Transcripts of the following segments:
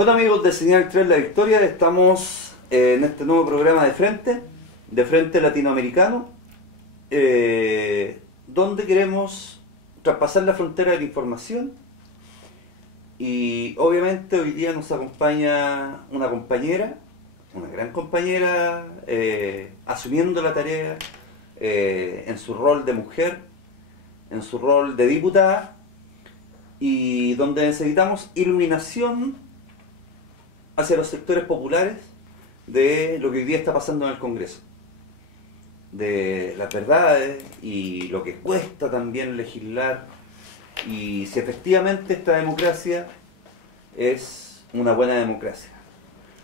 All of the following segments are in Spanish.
Bueno, amigos de Señal 3 La Victoria, estamos en este nuevo programa de Frente Latinoamericano, donde queremos traspasar la frontera de la información. Y obviamente hoy día nos acompaña una compañera, una gran compañera, asumiendo la tarea en su rol de mujer, en su rol de diputada, y donde necesitamos iluminación hacia los sectores populares de lo que hoy día está pasando en el Congreso, de las verdades y lo que cuesta también legislar, y si efectivamente esta democracia es una buena democracia,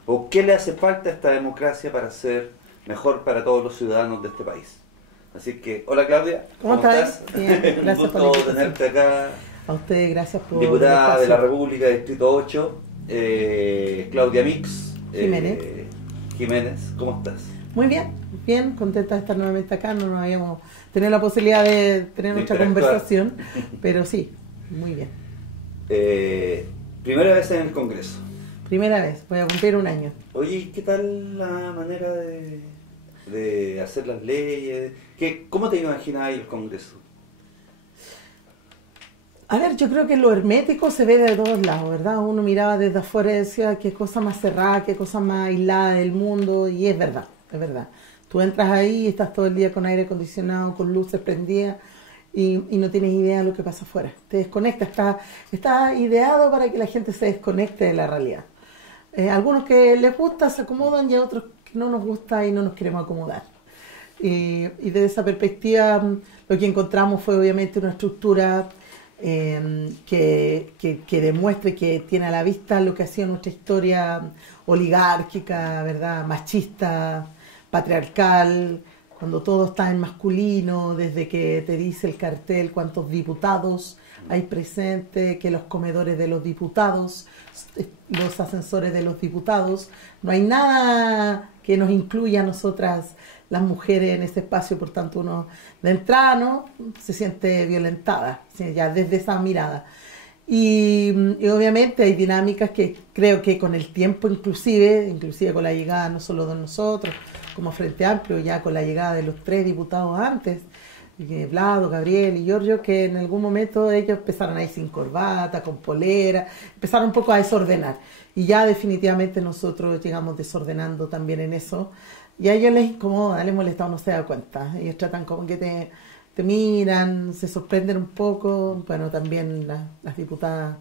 o qué le hace falta a esta democracia para ser mejor para todos los ciudadanos de este país. Así que, hola Claudia, ¿cómo estás? Bien, un gusto tenerte acá. A ustedes, gracias por diputada de la República, Distrito 8, Claudia Mix Jiménez, ¿cómo estás? Muy bien, bien, contenta de estar nuevamente acá. No nos habíamos tenido la posibilidad de tener nuestra conversación, pero sí, muy bien. Primera vez en el Congreso. Primera vez, voy a cumplir un año. Oye, ¿qué tal la manera de hacer las leyes? ¿Cómo te imaginas ahí el Congreso? A ver, yo creo que lo hermético se ve de todos lados, ¿verdad? Uno miraba desde afuera y decía qué cosa más cerrada, qué cosa más aislada del mundo, y es verdad, es verdad. Tú entras ahí y estás todo el día con aire acondicionado, con luces prendidas, y no tienes idea de lo que pasa afuera. Te desconectas, está ideado para que la gente se desconecte de la realidad. Algunos que les gusta se acomodan y a otros que no nos gusta y no nos queremos acomodar. Y desde esa perspectiva lo que encontramos fue obviamente una estructura que demuestre que tiene a la vista lo que ha sido nuestra historia oligárquica, ¿verdad? Machista, patriarcal, cuando todo está en masculino, desde que te dice el cartel cuántos diputados hay presentes, que los comedores de los diputados, los ascensores de los diputados, no hay nada que nos incluya a nosotras las mujeres en ese espacio, por tanto uno de entrada no se siente violentada, ya desde esa mirada. Y obviamente hay dinámicas que creo que con el tiempo inclusive con la llegada no solo de nosotros, como Frente Amplio, ya con la llegada de los 3 diputados antes, Vlado, Gabriel y Giorgio, que en algún momento ellos empezaron a ir sin corbata, con polera, empezaron un poco a desordenar. Y ya definitivamente nosotros llegamos desordenando también en eso. Y a ellos les incomoda, les molesta, uno se da cuenta. Ellos tratan como que te miran, se sorprenden un poco. Bueno, también las diputadas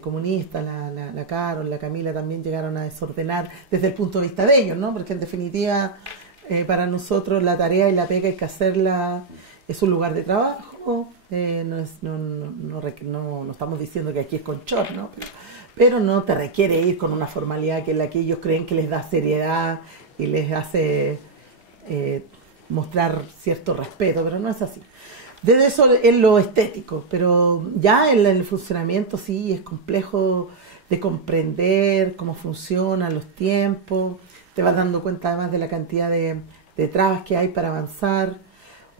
comunistas, la Carol, la Camila, también llegaron a desordenar desde el punto de vista de ellos, ¿no? Porque en definitiva, para nosotros la tarea y la pega hay que hacerla, es un lugar de trabajo. No estamos diciendo que aquí es con short, ¿no? Pero no te requiere ir con una formalidad que es la que ellos creen que les da seriedad y les hace mostrar cierto respeto, pero no es así. Desde eso es lo estético, pero ya en el funcionamiento sí es complejo de comprender cómo funcionan los tiempos, te vas dando cuenta además de la cantidad de trabas que hay para avanzar.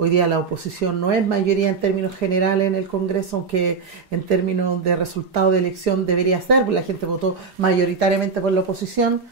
Hoy día la oposición no es mayoría en términos generales en el Congreso, aunque en términos de resultado de elección debería ser, porque la gente votó mayoritariamente por la oposición.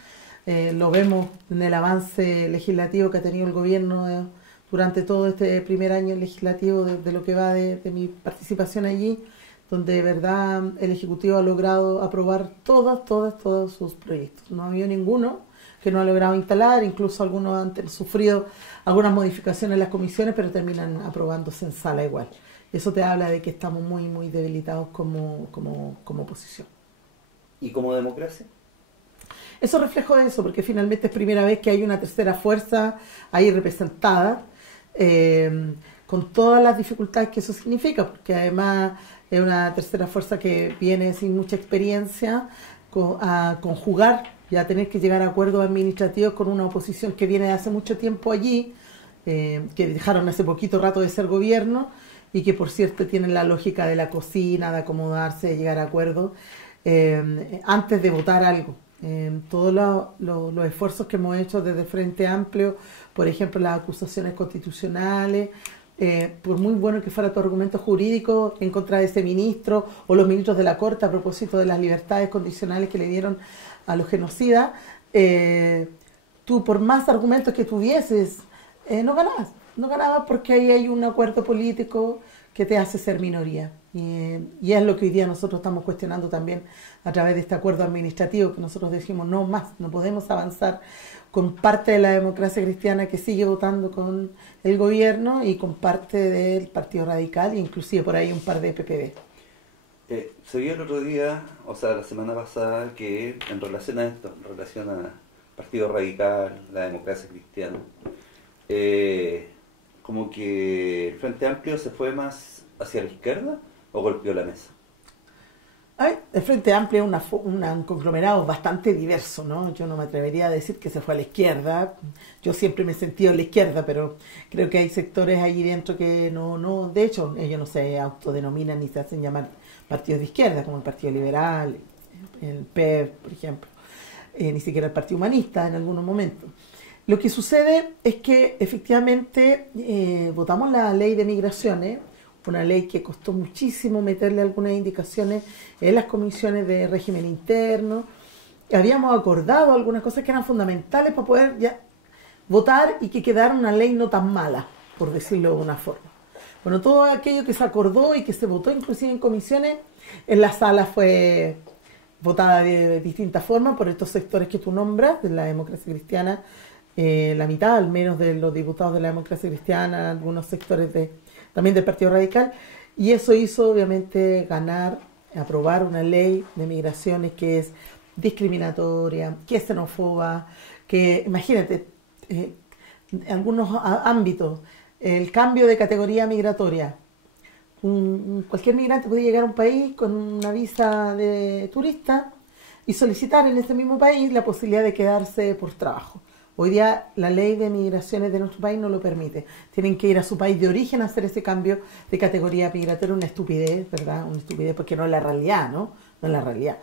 Lo vemos en el avance legislativo que ha tenido el gobierno durante todo este primer año legislativo de lo que va de mi participación allí, donde de verdad el Ejecutivo ha logrado aprobar todos sus proyectos. No ha habido ninguno que no ha logrado instalar, incluso algunos han sufrido algunas modificaciones en las comisiones, pero terminan aprobándose en sala igual. Eso te habla de que estamos muy debilitados como oposición. ¿Y como democracia? Eso refleja eso, porque finalmente es primera vez que hay una tercera fuerza ahí representada, con todas las dificultades que eso significa, porque además es una tercera fuerza que viene sin mucha experiencia a conjugar y a tener que llegar a acuerdos administrativos con una oposición que viene de hace mucho tiempo allí, que dejaron hace poquito rato de ser gobierno y que por cierto tienen la lógica de la cocina, de acomodarse, de llegar a acuerdos antes de votar algo. Todos los esfuerzos que hemos hecho desde Frente Amplio, por ejemplo las acusaciones constitucionales, por muy bueno que fuera tu argumento jurídico en contra de ese ministro o los ministros de la Corte a propósito de las libertades condicionales que le dieron a los genocidas, tú por más argumentos que tuvieses, no ganabas. No ganabas porque ahí hay un acuerdo político que te hace ser minoría. Y es lo que hoy día nosotros estamos cuestionando también a través de este acuerdo administrativo, que nosotros decimos no más, no podemos avanzar con parte de la democracia cristiana que sigue votando con el gobierno y con parte del Partido Radical e inclusive por ahí un par de PPD. Se vio el otro día, o sea, la semana pasada, que en relación a esto, en relación al Partido Radical, la democracia cristiana, como que el Frente Amplio se fue más hacia la izquierda o golpeó la mesa. El Frente Amplio es un conglomerado bastante diverso, ¿no? Yo no me atrevería a decir que se fue a la izquierda. Yo siempre me he sentido a la izquierda, pero creo que hay sectores allí dentro que no, de hecho, ellos no se autodenominan ni se hacen llamar partidos de izquierda, como el Partido Liberal, el PEV, por ejemplo, ni siquiera el Partido Humanista en algunos momentos. Lo que sucede es que efectivamente votamos la ley de migraciones, una ley que costó muchísimo meterle algunas indicaciones en las comisiones de régimen interno. Habíamos acordado algunas cosas que eran fundamentales para poder ya votar y que quedara una ley no tan mala, por decirlo de una forma. Bueno, todo aquello que se acordó y que se votó inclusive en comisiones, en la sala fue votada de distintas formas por estos sectores que tú nombras, de la democracia cristiana, la mitad al menos de los diputados de la democracia cristiana, algunos sectores también del Partido Radical, y eso hizo obviamente aprobar una ley de migraciones que es discriminatoria, que es xenófoba, que imagínate, en algunos ámbitos, el cambio de categoría migratoria. Cualquier migrante puede llegar a un país con una visa de turista y solicitar en ese mismo país la posibilidad de quedarse por trabajo. Hoy día la ley de migraciones de nuestro país no lo permite. Tienen que ir a su país de origen a hacer ese cambio de categoría migratoria. Una estupidez, ¿verdad? Una estupidez porque no es la realidad, ¿no? No es la realidad.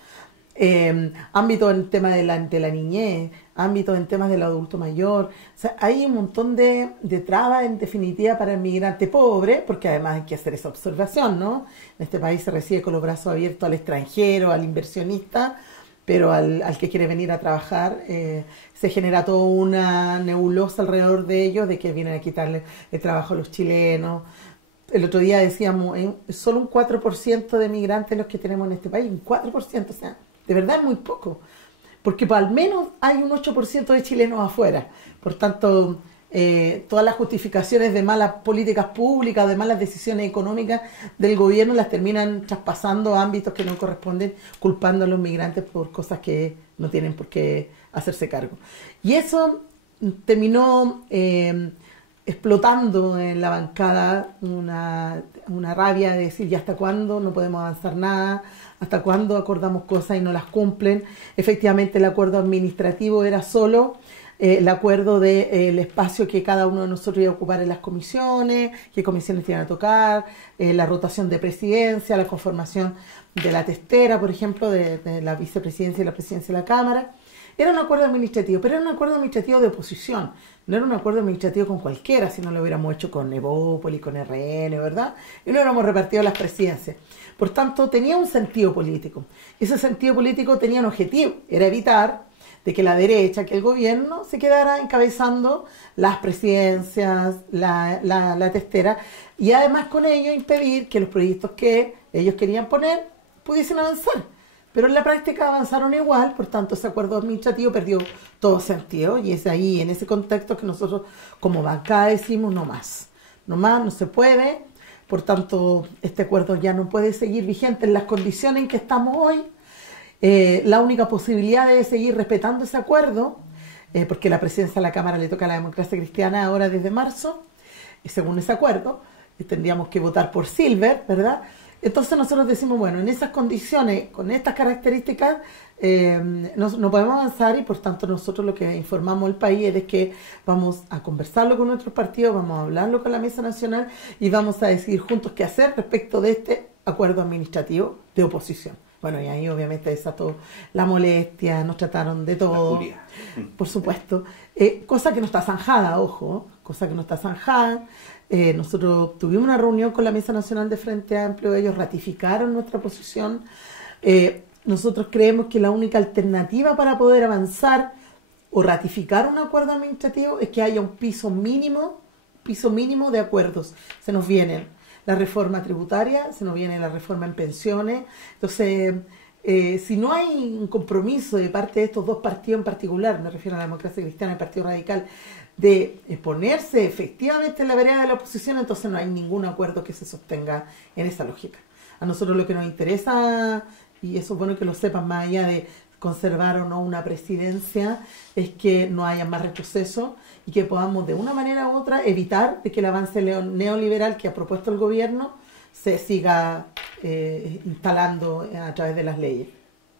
Ámbito en temas de la niñez, ámbito en temas del adulto mayor. O sea, hay un montón de trabas en definitiva para el migrante pobre, porque además hay que hacer esa observación, ¿no? En este país se recibe con los brazos abiertos al extranjero, al inversionista, pero al que quiere venir a trabajar se genera toda una nebulosa alrededor de ellos, de que vienen a quitarle el trabajo a los chilenos. El otro día decíamos, solo un 4% de migrantes los que tenemos en este país, un 4%, o sea, de verdad es muy poco, porque al menos hay un 8% de chilenos afuera. Por tanto, todas las justificaciones de malas políticas públicas, de malas decisiones económicas del gobierno las terminan traspasando a ámbitos que no corresponden, culpando a los migrantes por cosas que no tienen por qué hacerse cargo. Y eso terminó explotando en la bancada una rabia de decir, ¿y hasta cuándo no podemos avanzar nada? ¿Hasta cuándo acordamos cosas y no las cumplen? Efectivamente, el acuerdo administrativo era solo el acuerdo del espacio que cada uno de nosotros iba a ocupar en las comisiones, qué comisiones iban a tocar, la rotación de presidencia, la conformación de la testera, por ejemplo, de la vicepresidencia y la presidencia de la Cámara. Era un acuerdo administrativo, pero era un acuerdo administrativo de oposición. No era un acuerdo administrativo con cualquiera, si no lo hubiéramos hecho con Evópolis, con RN, ¿verdad? Y no hubiéramos repartido las presidencias. Por tanto, tenía un sentido político. Ese sentido político tenía un objetivo, era evitar de que la derecha, que el gobierno, se quedara encabezando las presidencias, la testera, y además con ello impedir que los proyectos que ellos querían poner pudiesen avanzar. Pero en la práctica avanzaron igual, por tanto ese acuerdo administrativo perdió todo sentido, y es ahí, en ese contexto, que nosotros como bancada decimos no más, no se puede. Por tanto, este acuerdo ya no puede seguir vigente en las condiciones en que estamos hoy. La única posibilidad de seguir respetando ese acuerdo, porque la presidencia de la Cámara le toca a la democracia cristiana ahora desde marzo, y según ese acuerdo, tendríamos que votar por Silver, ¿verdad? Entonces nosotros decimos, bueno, en esas condiciones, con estas características, no podemos avanzar, y por tanto nosotros lo que informamos al país es de que vamos a conversarlo con nuestros partidos, vamos a hablarlo con la Mesa Nacional y vamos a decidir juntos qué hacer respecto de este acuerdo administrativo de oposición. Bueno, y ahí obviamente desató la molestia, nos trataron de todo, por supuesto, cosa que no está zanjada, ojo, cosa que no está zanjada. Nosotros tuvimos una reunión con la Mesa Nacional de Frente Amplio, ellos ratificaron nuestra posición. Nosotros creemos que la única alternativa para poder avanzar o ratificar un acuerdo administrativo es que haya un piso mínimo de acuerdos. Se nos viene la reforma tributaria, se nos viene la reforma en pensiones. Entonces, si no hay un compromiso de parte de estos dos partidos en particular, me refiero a la Democracia Cristiana y el Partido Radical, de ponerse efectivamente en la vereda de la oposición, entonces no hay ningún acuerdo que se sostenga en esa lógica. A nosotros lo que nos interesa, y eso es bueno que lo sepan, más allá de conservar o no una presidencia, es que no haya más retroceso y que podamos de una manera u otra evitar de que el avance neoliberal que ha propuesto el gobierno se siga instalando a través de las leyes.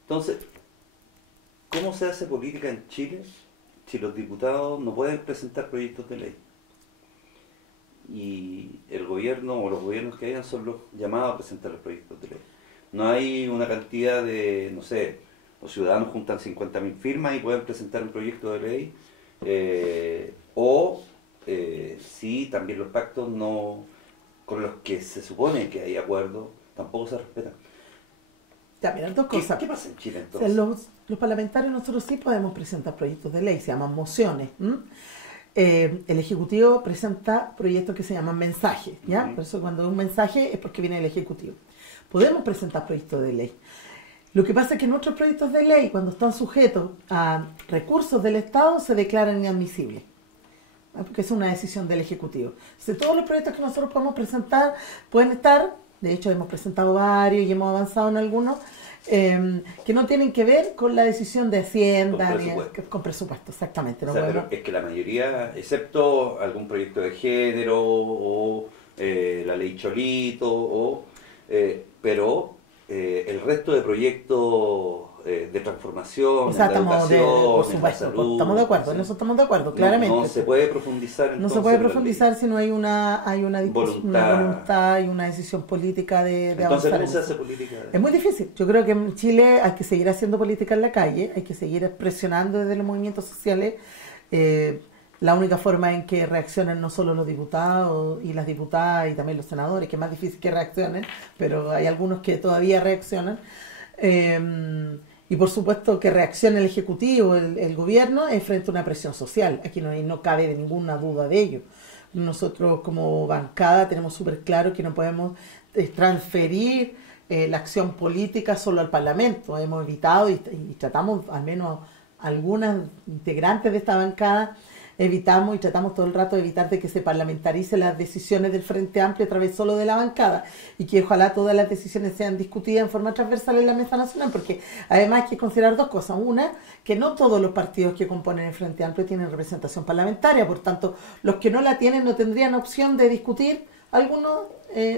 Entonces, ¿cómo se hace política en Chile si los diputados no pueden presentar proyectos de ley? Y el gobierno o los gobiernos que hayan son los llamados a presentar los proyectos de ley. No hay una cantidad de, no sé, los ciudadanos juntan 50.000 firmas y pueden presentar un proyecto de ley, si también los pactos no con los que se supone que hay acuerdo tampoco se respetan. Ya, mira, dos cosas. ¿Qué pasa en Chile entonces? O sea, los parlamentarios nosotros sí podemos presentar proyectos de ley, se llaman mociones. El Ejecutivo presenta proyectos que se llaman mensajes, ¿ya? Por eso cuando es un mensaje es porque viene del Ejecutivo. Podemos presentar proyectos de ley. Lo que pasa es que nuestros proyectos de ley, cuando están sujetos a recursos del Estado, se declaran inadmisibles, ¿no? Porque es una decisión del Ejecutivo. Entonces, todos los proyectos que nosotros podemos presentar pueden estar, de hecho hemos presentado varios y hemos avanzado en algunos, que no tienen que ver con la decisión de Hacienda, con presupuesto, exactamente. No, o sea, pero es que la mayoría, excepto algún proyecto de género o la ley Cholito, pero el resto de proyectos de transformación, o sea, en la educación, por supuesto, en la salud, estamos de acuerdo, sí. en eso estamos de acuerdo, claramente. No se puede profundizar entonces. No se puede profundizar si no hay una voluntad y una decisión política de entonces, avanzar. ¿cómo se hace política? Es muy difícil. Yo creo que en Chile hay que seguir haciendo política en la calle, hay que seguir presionando desde los movimientos sociales. La única forma en que reaccionen no solo los diputados y las diputadas y también los senadores, que es más difícil que reaccionen, pero hay algunos que todavía reaccionan. Y por supuesto que reaccione el Ejecutivo, el gobierno, es frente a una presión social. Aquí no cabe de ninguna duda de ello. Nosotros como bancada tenemos súper claro que no podemos transferir la acción política solo al Parlamento. Hemos evitado y tratamos, al menos algunas integrantes de esta bancada, evitamos y tratamos todo el rato de evitar de que se parlamentaricen las decisiones del Frente Amplio a través solo de la bancada y que ojalá todas las decisiones sean discutidas en forma transversal en la Mesa Nacional, porque además hay que considerar dos cosas. Una, que no todos los partidos que componen el Frente Amplio tienen representación parlamentaria, por tanto, los que no la tienen no tendrían opción de discutir algunas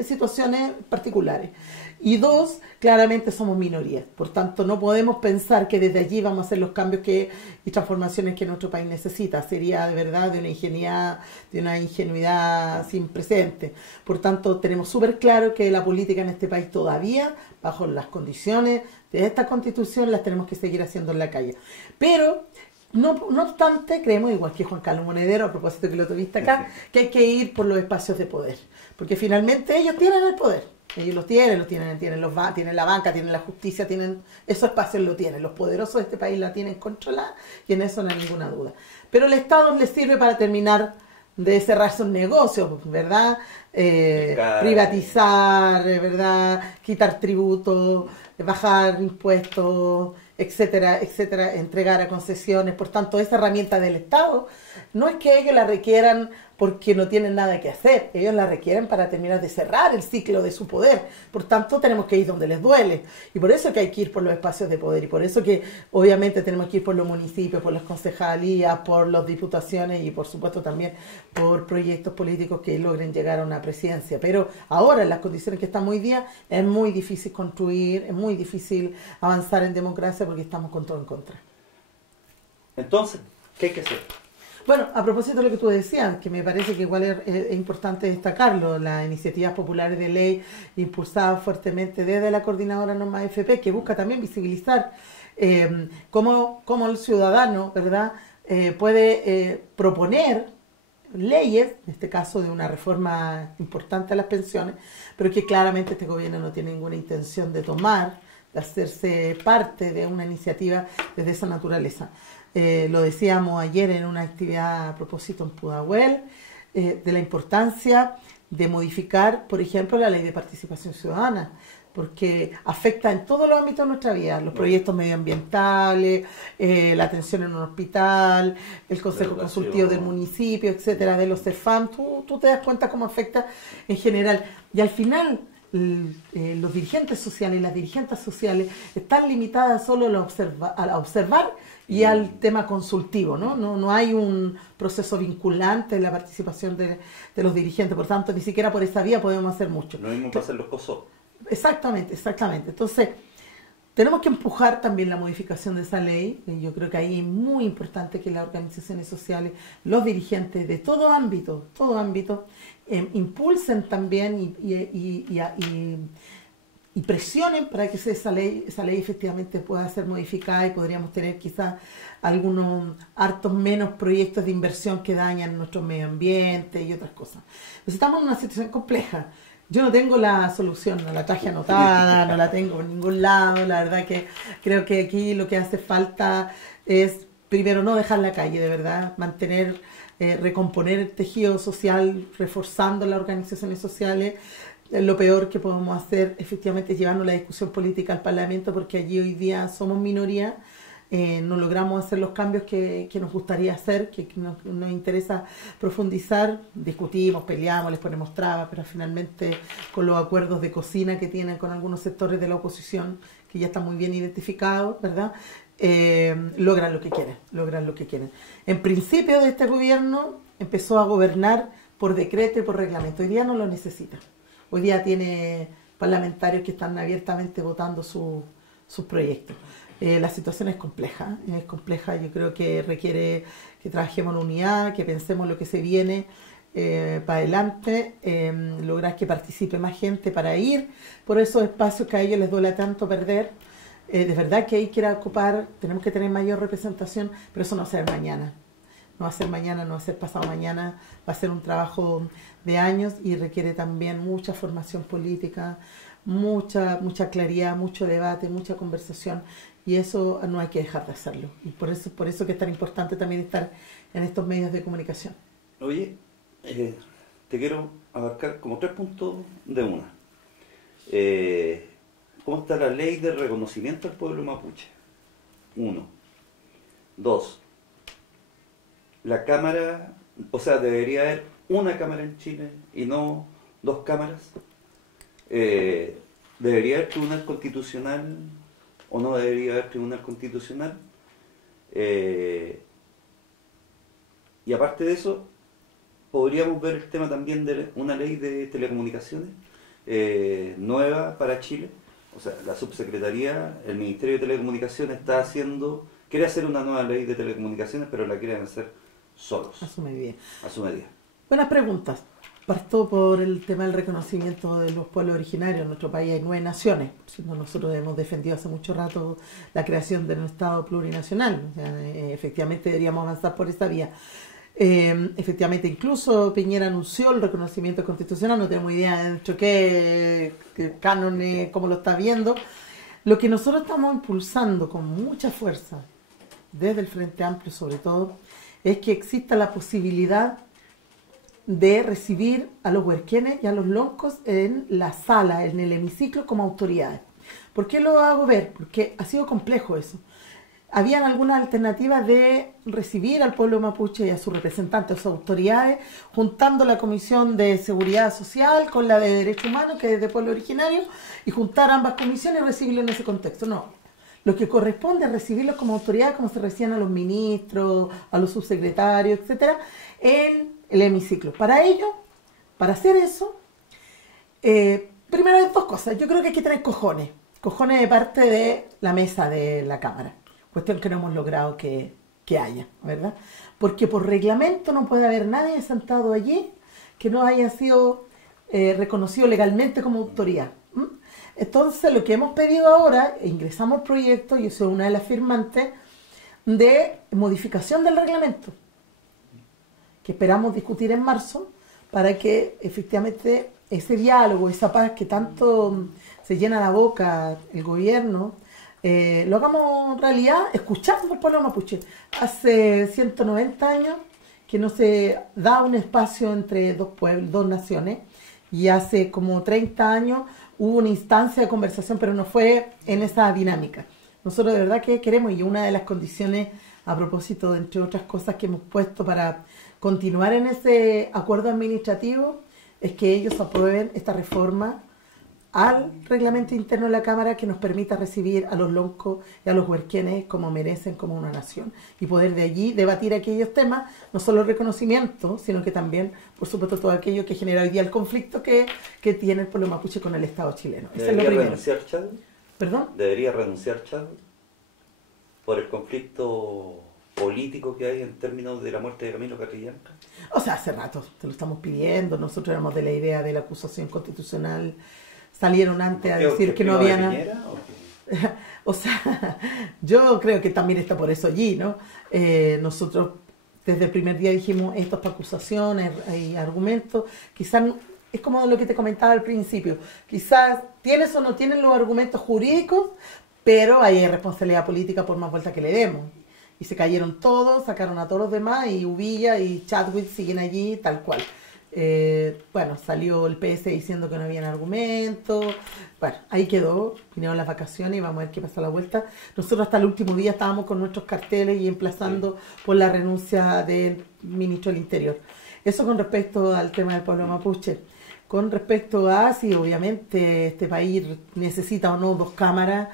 situaciones particulares. Y dos, claramente somos minorías, por tanto no podemos pensar que desde allí vamos a hacer los cambios y transformaciones que nuestro país necesita. Sería de verdad de una ingenuidad sin precedentes. Por tanto, tenemos súper claro que la política en este país todavía, bajo las condiciones de esta Constitución, las tenemos que seguir haciendo en la calle. Pero no obstante, creemos, igual que Juan Carlos Monedero, a propósito que lo tuviste acá, que hay que ir por los espacios de poder, porque finalmente ellos tienen el poder. Ellos tienen la banca, tienen la justicia, tienen esos espacios, lo tienen. Los poderosos de este país la tienen controlada y en eso no hay ninguna duda. Pero el Estado les sirve para terminar de cerrar sus negocios, ¿verdad? Privatizar, ¿verdad? Quitar tributos, bajar impuestos, etcétera, etcétera, entregar a concesiones. Por tanto, esa herramienta del Estado no es que ellos la requieran porque no tienen nada que hacer, ellos la requieren para terminar de cerrar el ciclo de su poder. Por tanto, tenemos que ir donde les duele, y por eso que hay que ir por los espacios de poder, y por eso que obviamente tenemos que ir por los municipios, por las concejalías, por las diputaciones y por supuesto también por proyectos políticos que logren llegar a una presidencia. Pero ahora, en las condiciones que estamos hoy día, es muy difícil construir, es muy difícil avanzar en democracia porque estamos con todo en contra. Entonces, ¿qué hay que hacer? Bueno, a propósito de lo que tú decías, que me parece que igual es importante destacarlo, las iniciativas populares de ley impulsadas fuertemente desde la Coordinadora Norma FP, que busca también visibilizar cómo el ciudadano, ¿verdad?, puede proponer leyes, en este caso de una reforma importante a las pensiones, pero que claramente este gobierno no tiene ninguna intención de tomar, de hacerse parte de una iniciativa desde esa naturaleza. Lo decíamos ayer en una actividad a propósito en Pudahuel, de la importancia de modificar, por ejemplo, la ley de participación ciudadana, porque afecta en todos los ámbitos de nuestra vida, los proyectos medioambientales, la atención en un hospital, el consejo consultivo del municipio, etcétera, de los CEFAM, tú te das cuenta cómo afecta en general. Y al final, los dirigentes sociales y las dirigentes sociales están limitadas solo a observar y al tema consultivo, ¿no? No hay un proceso vinculante en la participación de los dirigentes, por tanto, ni siquiera por esa vía podemos hacer mucho. Lo mismo pasa en los COSO. Exactamente. Entonces, tenemos que empujar también la modificación de esa ley. Y yo creo que ahí es muy importante que las organizaciones sociales, los dirigentes de todo ámbito, impulsen también y presionen para que esa ley efectivamente pueda ser modificada y podríamos tener quizás algunos hartos menos proyectos de inversión que dañan nuestro medio ambiente y otras cosas. Entonces estamos en una situación compleja. Yo no tengo la solución, no la traje anotada, no la tengo en ningún lado. La verdad que creo que aquí lo que hace falta es, primero, no dejar la calle, de verdad, mantener, recomponer el tejido social, reforzando las organizaciones sociales. Lo peor que podemos hacer, efectivamente, es llevarnos la discusión política al Parlamento, porque allí hoy día somos minoría. No logramos hacer los cambios que nos gustaría hacer, que nos interesa profundizar, discutimos, peleamos, les ponemos trabas, pero finalmente con los acuerdos de cocina que tienen con algunos sectores de la oposición, que ya están muy bien identificados, ¿verdad? Logran lo que quieren. En principio de este gobierno empezó a gobernar por decreto y por reglamento. Hoy día no lo necesita. Hoy día tiene parlamentarios que están abiertamente votando sus proyectos. La situación es compleja, yo creo que requiere que trabajemos en unidad, que pensemos lo que se viene para adelante, lograr que participe más gente para ir por esos espacios que a ellos les duele tanto perder. De verdad que hay que ir a ocupar, tenemos que tener mayor representación, pero eso no va a ser mañana. No va a ser mañana, no va a ser pasado mañana, va a ser un trabajo de años y requiere también mucha formación política, mucha claridad, mucho debate, mucha conversación. Y eso no hay que dejar de hacerlo. Y por eso que es tan importante también estar en estos medios de comunicación. Oye, te quiero abarcar como 3 puntos de una. ¿Cómo está la ley de reconocimiento al pueblo mapuche? 1. 2. La cámara, o sea, debería haber una cámara en Chile y no 2 cámaras. ¿Debería haber tribunal constitucional o no debería haber tribunal constitucional? Y aparte de eso, podríamos ver el tema también de una ley de telecomunicaciones nueva para Chile. O sea, la subsecretaría, el Ministerio de Telecomunicaciones quiere hacer una nueva ley de telecomunicaciones, pero la quieren hacer solos. A su medida. Buenas preguntas. Parto por el tema del reconocimiento de los pueblos originarios. En nuestro país hay 9 naciones. Nosotros hemos defendido hace mucho rato la creación de un Estado plurinacional. O sea, efectivamente deberíamos avanzar por esa vía. Efectivamente, incluso Piñera anunció el reconocimiento constitucional. No tenemos idea de nuestro qué canon, cómo lo está viendo. Lo que nosotros estamos impulsando con mucha fuerza, desde el Frente Amplio sobre todo, es que exista la posibilidad de recibir a los huerquenes y a los loncos en la sala, en el hemiciclo, como autoridades. ¿Por qué lo hago ver? Porque ha sido complejo eso. Habían algunas alternativas de recibir al pueblo mapuche y a sus representantes, a sus autoridades, juntando la Comisión de Seguridad Social con la de Derechos Humanos, que es de pueblo originario, y juntar ambas comisiones y recibirlo en ese contexto. No. Lo que corresponde es recibirlos como autoridad, como se reciben a los ministros, a los subsecretarios, etcétera, en el hemiciclo. Para ello, para hacer eso, primero hay 2 cosas. Yo creo que hay que tener cojones de parte de la mesa de la Cámara, cuestión que no hemos logrado que haya, ¿verdad? Porque por reglamento no puede haber nadie sentado allí que no haya sido reconocido legalmente como autoridad. Entonces, lo que hemos pedido ahora, ingresamos proyectos, yo soy una de las firmantes, de modificación del reglamento. que esperamos discutir en marzo para que efectivamente ese diálogo, esa paz que tanto se llena la boca el gobierno, lo hagamos realidad escuchando al pueblo mapuche. Hace 190 años que no se da un espacio entre dos pueblos, dos naciones, y hace como 30 años hubo una instancia de conversación, pero no fue en esa dinámica. Nosotros de verdad que queremos, y una de las condiciones, a propósito de entre otras cosas que hemos puesto para continuar en ese acuerdo administrativo, es que ellos aprueben esta reforma al reglamento interno de la Cámara que nos permita recibir a los loncos y a los huerquenes como merecen, como una nación, y poder de allí debatir aquellos temas, no solo el reconocimiento, sino que también, por supuesto, todo aquello que genera hoy día el conflicto que tiene el pueblo mapuche con el Estado chileno. Eso es lo primero. ¿Renunciar Chadwick? ¿Perdón? ¿Debería renunciar Chadwick por el conflicto político que hay en términos de la muerte de Camilo Catrillanca? O sea, hace rato te lo estamos pidiendo. Nosotros éramos de la idea de la acusación constitucional. Salieron antes a decir que no había nada. O sea, yo creo que también está por eso allí, ¿no? Nosotros desde el primer día dijimos, esto es para acusaciones, hay argumentos. Quizás es como lo que te comentaba al principio. Quizás tienes o no tienes los argumentos jurídicos, pero hay responsabilidad política por más vuelta que le demos. Y se cayeron todos, sacaron a todos los demás, y Uvilla y Chadwick siguen allí tal cual. Bueno, salió el PS diciendo que no habían argumentos. Bueno, ahí quedó, vinieron las vacaciones y vamos a ver qué pasa a la vuelta. Nosotros hasta el último día estábamos con nuestros carteles y emplazando por la renuncia del ministro del Interior. Eso con respecto al tema del pueblo mapuche. Con respecto a si obviamente este país necesita o no dos cámaras,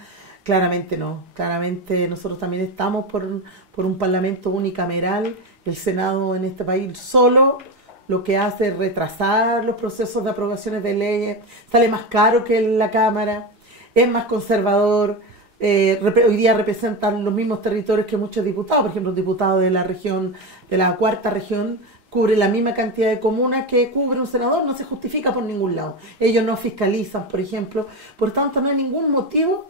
claramente no. Claramente nosotros también estamos por un parlamento unicameral. El Senado en este país solo lo que hace es retrasar los procesos de aprobaciones de leyes, sale más caro que la Cámara, es más conservador, hoy día representan los mismos territorios que muchos diputados. Por ejemplo, un diputado de la región, de la cuarta región, cubre la misma cantidad de comunas que cubre un senador, no se justifica por ningún lado. Ellos no fiscalizan, por ejemplo. Por tanto, no hay ningún motivo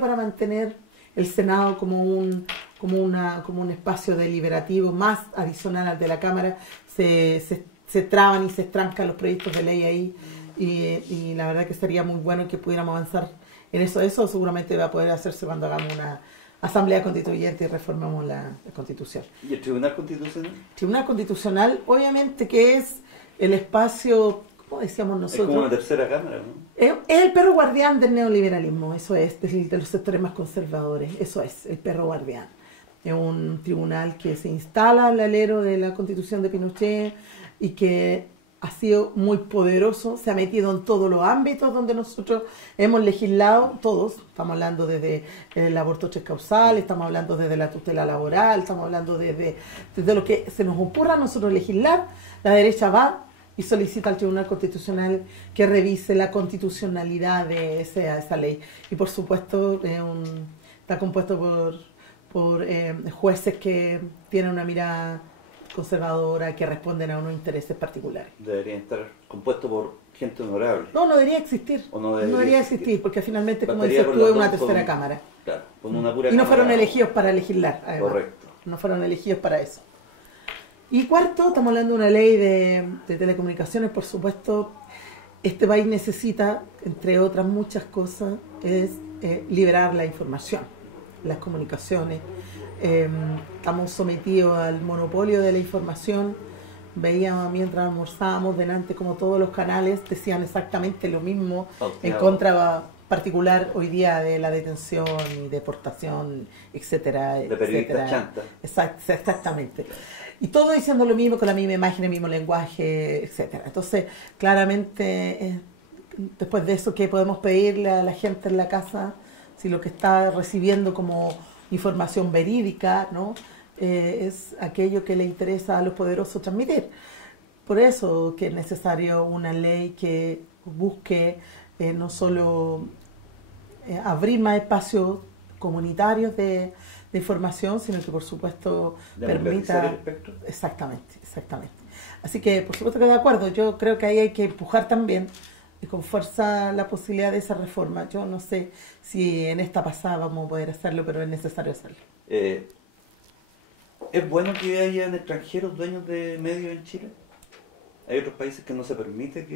para mantener el Senado como un espacio deliberativo más adicional al de la Cámara. Se traban y se estrancan los proyectos de ley ahí, y la verdad que sería muy bueno que pudiéramos avanzar en eso. Eso seguramente va a poder hacerse cuando hagamos una asamblea constituyente y reformemos la Constitución. ¿Y el Tribunal Constitucional? El Tribunal Constitucional, obviamente que es el espacio, como decíamos nosotros, es como una tercera cámara, ¿no? Es el perro guardián del neoliberalismo, eso es, de los sectores más conservadores, eso es, el perro guardián. Es un tribunal que se instala al alero de la Constitución de Pinochet y que ha sido muy poderoso, se ha metido en todos los ámbitos donde nosotros hemos legislado, todos. Estamos hablando desde el aborto tres causal, estamos hablando desde la tutela laboral, estamos hablando desde lo que se nos ocurra a nosotros legislar. La derecha va y solicita al Tribunal Constitucional que revise la constitucionalidad de esa ley. Y por supuesto está compuesto por jueces que tienen una mirada conservadora, que responden a unos intereses particulares. Deberían estar compuestos por gente honorable. No debería existir. No debería existir, porque finalmente, como dices tú, es una tercera cámara. Claro, con una pura y no cámara. fueron elegidos para legislar, además. Correcto. No fueron elegidos para eso. Y cuarto, estamos hablando de una ley de telecomunicaciones. Por supuesto, este país necesita, entre otras muchas cosas, es liberar la información, las comunicaciones. Estamos sometidos al monopolio de la información. Veíamos mientras almorzábamos delante como todos los canales decían exactamente lo mismo en contra particular hoy día de la detención y deportación, etcétera, de periodistas chantas. Exactamente. Y todo diciendo lo mismo, con la misma imagen, el mismo lenguaje, etcétera. Entonces, claramente, después de eso, ¿qué podemos pedirle a la gente en la casa si lo que está recibiendo como información verídica, ¿no? Es aquello que le interesa a los poderosos transmitir? Por eso que es necesario una ley que busque no solo abrir más espacios comunitarios de información, sino que por supuesto permita... el espectro. Exactamente. Así que por supuesto que de acuerdo, yo creo que ahí hay que empujar también y con fuerza la posibilidad de esa reforma. Yo no sé si en esta pasada vamos a poder hacerlo, pero es necesario hacerlo. ¿Es bueno que hayan extranjeros dueños de medios en Chile? Hay otros países que no se permite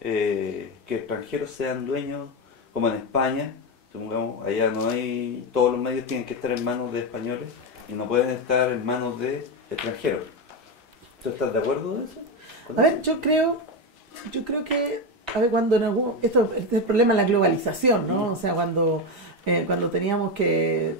que extranjeros sean dueños, como en España. Supongamos, allá no hay, todos los medios tienen que estar en manos de españoles y no pueden estar en manos de extranjeros. ¿Tú estás de acuerdo de eso? A ver, yo creo que, a ver, cuando en algún, esto este es el problema de la globalización, ¿no? O sea, cuando teníamos que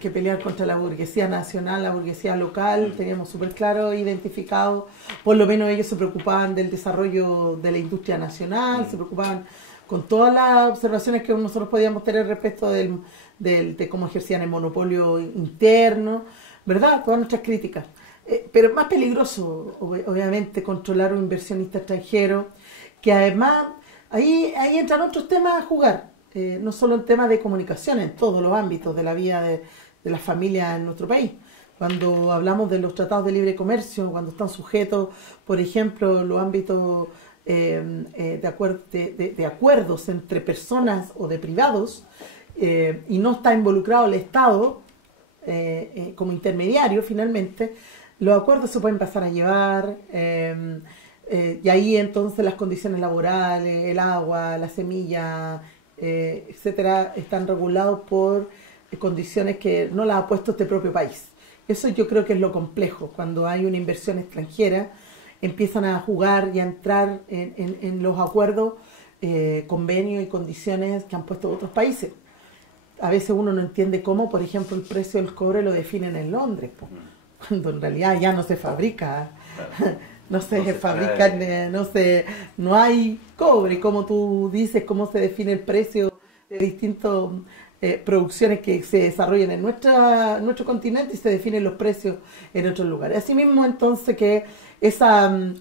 pelear contra la burguesía nacional, la burguesía local, teníamos súper claro identificado, por lo menos ellos se preocupaban del desarrollo de la industria nacional, se preocupaban con todas las observaciones que nosotros podíamos tener respecto de cómo ejercían el monopolio interno, ¿verdad? Todas nuestras críticas. Pero es más peligroso, obviamente, controlar un inversionista extranjero, que además ahí entran otros temas a jugar, no solo en temas de comunicación, en todos los ámbitos de la vida de las familias en nuestro país. Cuando hablamos de los tratados de libre comercio, cuando están sujetos, por ejemplo, los ámbitos de acuerdos entre personas o de privados, y no está involucrado el Estado como intermediario finalmente, los acuerdos se pueden pasar a llevar, y ahí entonces las condiciones laborales, el agua, la semilla, etcétera, están regulados por condiciones que no las ha puesto este propio país. Eso yo creo que es lo complejo. Cuando hay una inversión extranjera, empiezan a jugar y a entrar en los acuerdos, convenios y condiciones que han puesto otros países. A veces uno no entiende cómo, por ejemplo, el precio del cobre lo definen en Londres, cuando en realidad ya no se fabrica, no hay cobre, como tú dices, cómo se define el precio de distintas producciones que se desarrollan en nuestro continente y se definen los precios en otros lugares. Asimismo, entonces, que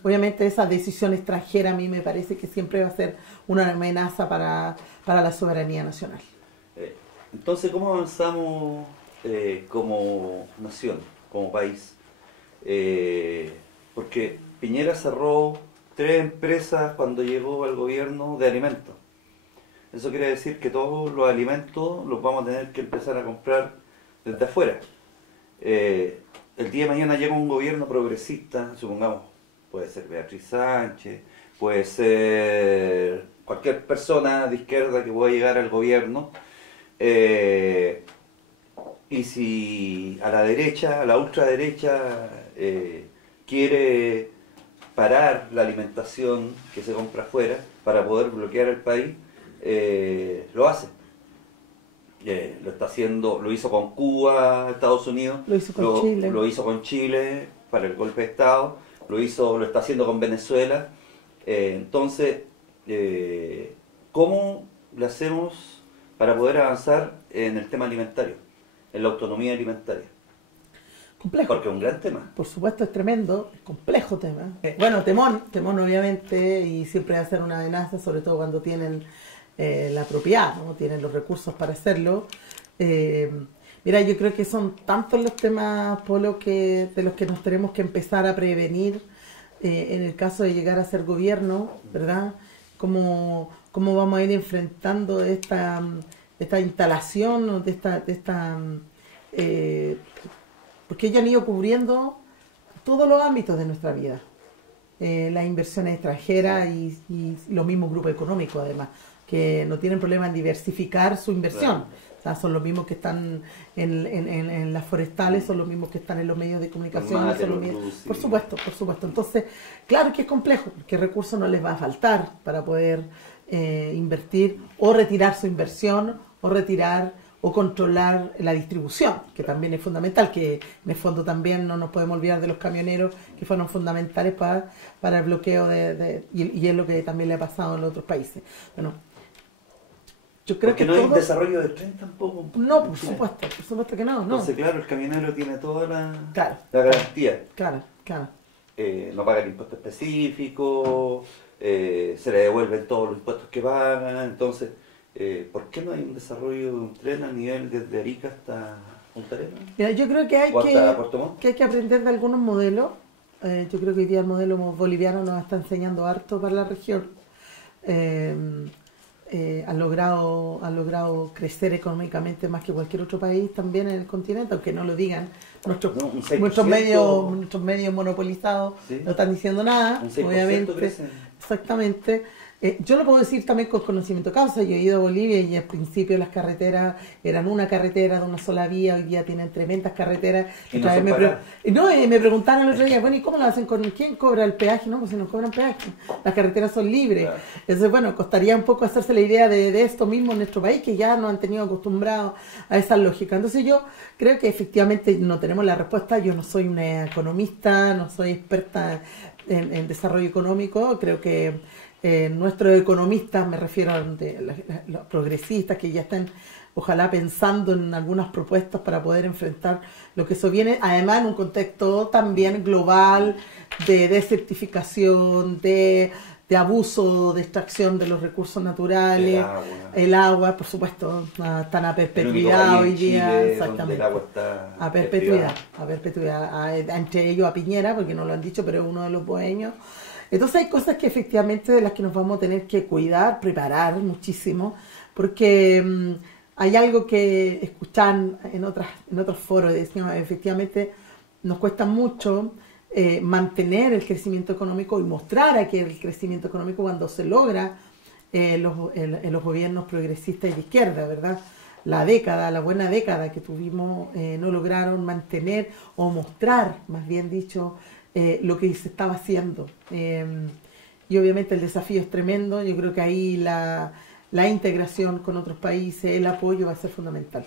obviamente esa decisión extranjera a mí me parece que siempre va a ser una amenaza para la soberanía nacional. Entonces, ¿cómo avanzamos como nación, como país? Porque Piñera cerró 3 empresas cuando llegó al gobierno de alimentos. Eso quiere decir que todos los alimentos los vamos a tener que empezar a comprar desde afuera. El día de mañana llega un gobierno progresista, supongamos, puede ser Beatriz Sánchez, puede ser cualquier persona de izquierda que pueda llegar al gobierno, y si a la derecha, a la ultraderecha, quiere parar la alimentación que se compra afuera para poder bloquear el país, lo hace. Lo está haciendo, lo hizo con Cuba, Estados Unidos, lo hizo con Chile para el golpe de Estado, lo está haciendo con Venezuela. Entonces, ¿cómo lo hacemos para poder avanzar en el tema alimentario, en la autonomía alimentaria? Complejo. Porque es un gran tema. Por supuesto, es tremendo, es complejo tema. Bueno, temón obviamente, y siempre va a ser una amenaza, sobre todo cuando tienen la propiedad, ¿no? Tienen los recursos para hacerlo. Mira, yo creo que son tantos los temas, Polo, de los que nos tenemos que empezar a prevenir en el caso de llegar a ser gobierno, ¿verdad? Cómo vamos a ir enfrentando esta instalación, porque ellos han ido cubriendo todos los ámbitos de nuestra vida. Las inversiones extranjeras y los mismos grupos económicos, además, que no tienen problema en diversificar su inversión. Claro. O sea, son los mismos que están en las forestales, son los mismos que están en los medios de comunicación. Por supuesto. Entonces, claro que es complejo, porque recursos no les va a faltar para poder invertir o retirar su inversión, o controlar la distribución, que también es fundamental, que en el fondo también no nos podemos olvidar de los camioneros, que fueron fundamentales para el bloqueo y es lo que también le ha pasado en los otros países. Bueno, yo creo porque que no hay un desarrollo de tren tampoco. No, por supuesto que no. Entonces, claro, el camionero tiene toda la garantía. Claro. No paga el impuesto específico, se le devuelven todos los impuestos que pagan. Entonces, ¿por qué no hay un desarrollo de un tren a nivel desde Arica hasta Punta Arenas? Mira, yo creo que hay que aprender de algunos modelos. Yo creo que hoy día el modelo boliviano nos está enseñando harto para la región. han logrado crecer económicamente más que cualquier otro país también en el continente, aunque no lo digan nuestros medios monopolizados, ¿sí? No están diciendo nada, obviamente. Crecen. Exactamente. Yo lo puedo decir también con conocimiento de causa. Yo he ido a Bolivia y al principio las carreteras eran una carretera de una sola vía, hoy día tienen tremendas carreteras. ¿Y me preguntaron el otro día, bueno, ¿y cómo lo hacen? ¿Quién cobra el peaje? No, pues si no cobran peaje, las carreteras son libres. Claro. Entonces, bueno, costaría un poco hacerse la idea de esto mismo en nuestro país, que ya nos han tenido acostumbrados a esa lógica. Entonces yo creo que efectivamente no tenemos la respuesta. Yo no soy una economista, no soy experta en desarrollo económico. Creo que nuestros economistas, me refiero a los progresistas, que ya están ojalá pensando en algunas propuestas para poder enfrentar lo que eso viene, además en un contexto también global de desertificación, de abuso, de extracción de los recursos naturales, el agua, por supuesto, están a perpetuidad hoy día, Chile, exactamente, el agua está a perpetuidad, entre ellos a Piñera, porque no lo han dicho, pero es uno de los dueños. Entonces hay cosas que efectivamente de las que nos vamos a tener que cuidar, preparar muchísimo, porque hay algo que escuchan en otros foros, decíamos, efectivamente nos cuesta mucho mantener el crecimiento económico y mostrar aquí el crecimiento económico cuando se logra en los gobiernos progresistas y de izquierda, ¿verdad? La buena década que tuvimos, no lograron mantener o mostrar, más bien dicho, lo que se estaba haciendo. Y obviamente el desafío es tremendo. Yo creo que ahí la integración con otros países, el apoyo va a ser fundamental.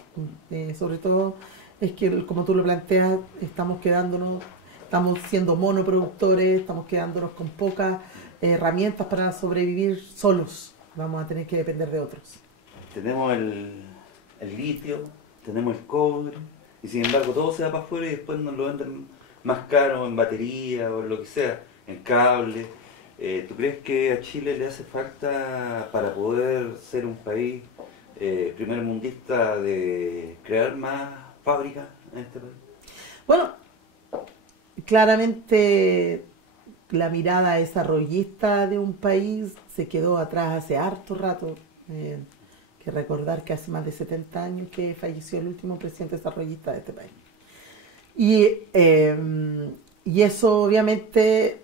Sobre todo es que, como tú lo planteas, estamos siendo monoproductores, estamos quedándonos con pocas herramientas para sobrevivir solos. Vamos a tener que depender de otros. Tenemos el litio, tenemos el cobre, y sin embargo todo se va para afuera y después nos lo venden más caro en batería o en lo que sea, en cable. ¿Tú crees que a Chile le hace falta, para poder ser un país primermundista, de crear más fábricas en este país? Bueno, claramente la mirada desarrollista de un país se quedó atrás hace harto rato. Que recordar que hace más de 70 años que falleció el último presidente desarrollista de este país. Y eso obviamente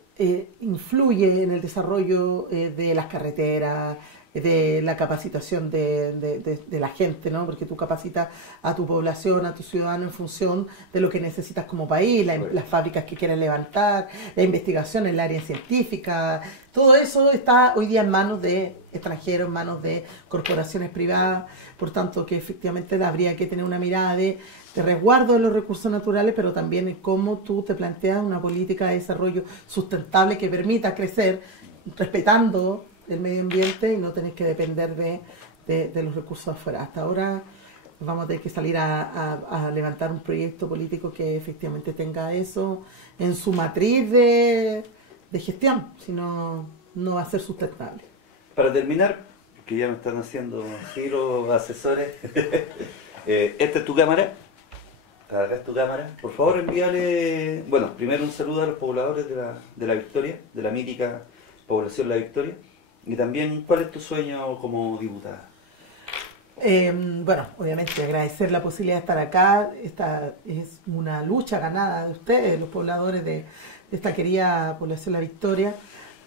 influye en el desarrollo de las carreteras, de la capacitación de la gente, ¿no? Porque tú capacitas a tu población, a tu ciudadano en función de lo que necesitas como país, las fábricas que quieras levantar, la investigación en el área científica, todo eso está hoy día en manos de extranjeros, en manos de corporaciones privadas, por tanto que efectivamente habría que tener una mirada de resguardo de los recursos naturales, pero también en cómo tú te planteas una política de desarrollo sustentable que permita crecer respetando el medio ambiente y no tenés que depender de los recursos afuera. Hasta ahora vamos a tener que salir a levantar un proyecto político que efectivamente tenga eso en su matriz de gestión, si no, no va a ser sustentable. Para terminar, que ya me están haciendo así los asesores, esta es tu cámara. Acá es tu cámara. Por favor, envíale, bueno, primero un saludo a los pobladores de la Victoria, de la mítica población La Victoria. Y también, ¿cuál es tu sueño como diputada? Bueno, obviamente agradecer la posibilidad de estar acá. Esta es una lucha ganada de ustedes, los pobladores de esta querida población La Victoria,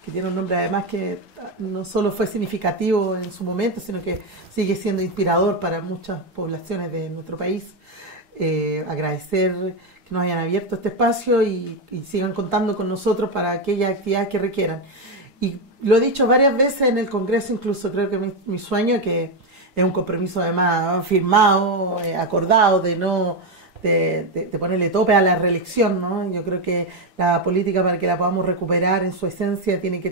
que tiene un nombre además que no solo fue significativo en su momento, sino que sigue siendo inspirador para muchas poblaciones de nuestro país. Agradecer que nos hayan abierto este espacio y sigan contando con nosotros para aquellas actividades que requieran. Y lo he dicho varias veces en el Congreso, incluso creo que mi sueño, que es un compromiso además firmado, acordado, de ponerle tope a la reelección, ¿no? Yo creo que la política, para que la podamos recuperar en su esencia, tiene que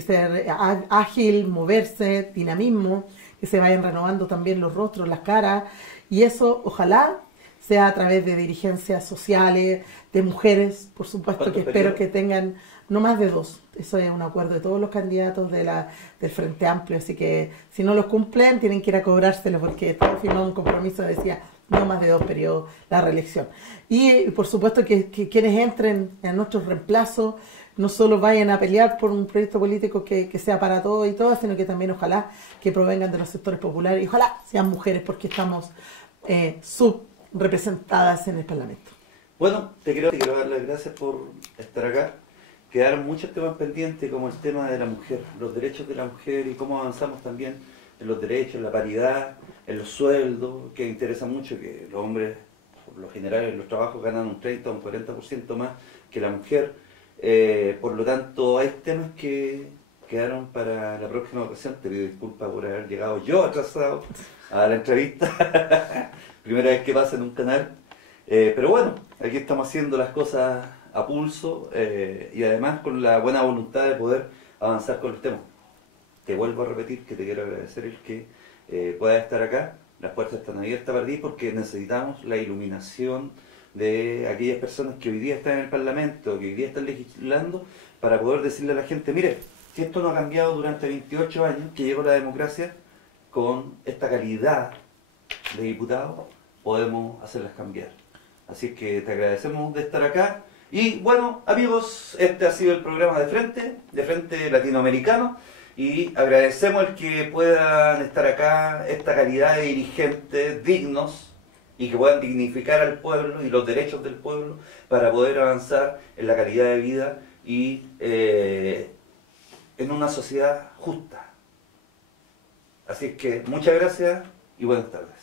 ser ágil, moverse, dinamismo, que se vayan renovando también los rostros, las caras, y eso ojalá sea a través de dirigencias sociales, de mujeres, por supuesto, que espero que tengan no más de 2. Eso es un acuerdo de todos los candidatos del Frente Amplio, así que si no los cumplen tienen que ir a cobrárselo, porque todos firmamos un compromiso, decía no más de 2 periodos la reelección. Y por supuesto que quienes entren en nuestros reemplazos no solo vayan a pelear por un proyecto político que sea para todos y todas, sino que también ojalá que provengan de los sectores populares y ojalá sean mujeres porque estamos subrepresentadas en el Parlamento. Bueno, te quiero dar las gracias por estar acá. Quedaron muchos temas pendientes, como el tema de la mujer, los derechos de la mujer y cómo avanzamos también en los derechos, en la paridad, en los sueldos, que interesa mucho, que los hombres, por lo general, en los trabajos ganan un 30 o un 40% más que la mujer. Por lo tanto, hay temas que quedaron para la próxima ocasión. Te pido disculpas por haber llegado yo atrasado a la entrevista. Primera vez que pasa en un canal. Pero bueno, aquí estamos haciendo las cosas a pulso y además con la buena voluntad de poder avanzar con los temas. Te vuelvo a repetir que te quiero agradecer el que puedas estar acá. Las puertas están abiertas para ti porque necesitamos la iluminación de aquellas personas que hoy día están en el Parlamento, que hoy día están legislando, para poder decirle a la gente, mire, si esto no ha cambiado durante 28 años, que llegó la democracia, con esta calidad de diputados, podemos hacerlas cambiar. Así que te agradecemos de estar acá. Y bueno, amigos, este ha sido el programa de Frente Latinoamericano. Y agradecemos el que puedan estar acá, esta calidad de dirigentes dignos y que puedan dignificar al pueblo y los derechos del pueblo para poder avanzar en la calidad de vida y en una sociedad justa. Así que muchas gracias y buenas tardes.